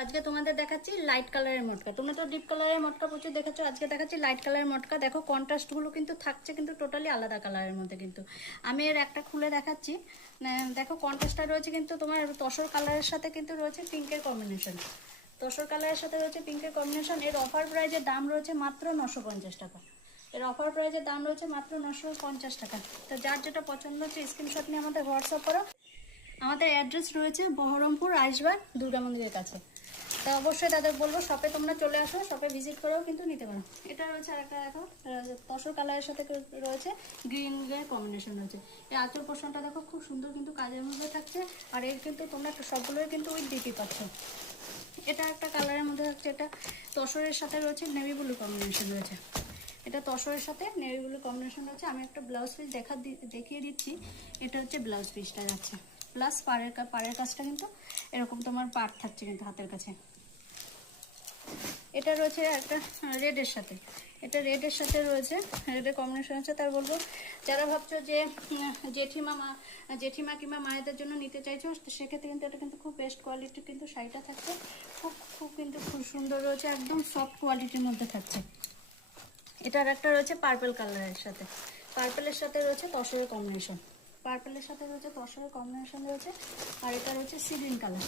আজকে তোমাদের দেখাচ্ছি লাইট কালারের মটকা। তোমরা তো ডিপ কালারের মটকা প্রচুর দেখেছো, আজকে দেখাচ্ছি লাইট কালারের মটকা। দেখো কন্ট্রাস্টগুলো কিন্তু থাকছে কিন্তু টোটালি আলাদা কালারের মধ্যে। কিন্তু আমি এর একটা খুলে দেখাচ্ছি। দেখো কন্ট্রাস্টটা রয়েছে কিন্তু তোমার তসর কালারের সাথে কিন্তু রয়েছে পিঙ্কের কম্বিনেশন। তসর কালারের সাথে রয়েছে পিঙ্কের কম্বিনেশন। এর অফার প্রাইজের দাম রয়েছে মাত্র 950 টাকা। এর অফার প্রাইজের দাম রয়েছে মাত্র 950 টাকা। তো যার যেটা পছন্দ হচ্ছে স্ক্রিনশট নিয়ে আমাদের হোয়াটসঅ্যাপ করো। আমাদের অ্যাড্রেস রয়েছে বহরমপুর আইসবাগ দুর্গা মন্দিরের কাছে। তা অবশ্যই তাদের বলবো শপে তোমরা চলে আসো, শপে ভিজিট করেও কিন্তু নিতে পারো। এটা রয়েছে আরেকটা, দেখো তসর কালারের সাথে রয়েছে গ্রিনের কম্বিনেশন রয়েছে। এই আঁচল পোর্শনটা দেখো খুব সুন্দর কিন্তু কাজের মধ্যে থাকছে। আর এর কিন্তু তোমরা সবগুলোই কিন্তু উইথ ডিপি পাচ্ছ। এটা একটা কালারের মধ্যে থাকছে, এটা তসরের সাথে রয়েছে নেভি ব্লু কম্বিনেশন রয়েছে। এটা তসরের সাথে নেভি ব্লু কম্বিনেশন রয়েছে। আমি একটা ব্লাউজ পিস দেখিয়ে দিচ্ছি। এটা হচ্ছে ব্লাউজ পিসটা যাচ্ছে, প্লাস পাড়ের কাজটা কিন্তু এরকম তোমার পাড় থাকছে কিন্তু হাতের কাছে। এটা রয়েছে একটা রেডের সাথে, এটা রেডের সাথে রয়েছে, রেডের কম্বিনেশন আছে। তার বলবো যারা ভাবছো যে জেঠিমা কিংবা মায়েদের জন্য নিতে চাইছো, সেক্ষেত্রে কিন্তু এটা কিন্তু খুব বেস্ট কোয়ালিটির কিন্তু শাড়িটা থাকছে। খুব সুন্দর রয়েছে, একদম সফট কোয়ালিটির মধ্যে থাকছে। এটার একটা রয়েছে পার্পল কালারের সাথে, পার্পলের সাথে রয়েছে তসরের কম্বিনেশন, পার্পলের সাথে রয়েছে তসরের কম্বিনেশন রয়েছে। আর এটা রয়েছে সি গ্রিন কালার,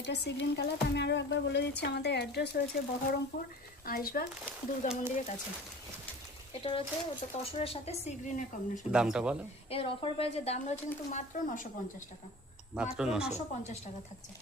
এটা সি গ্রিন কালার। আমি আরও একবার বলে দিচ্ছি, আমাদের অ্যাড্রেস রয়েছে বহরমপুর আইসবাগ দুর্গা মন্দিরের কাছে। এটা রয়েছে ওটা তসরের সাথে সি গ্রিনের কম্বিনেশন। দামটা বলো। এর অফার প্রাইসের দাম রয়েছে কিন্তু মাত্র 950 টাকা, মাত্র 950 টাকা থাকছে।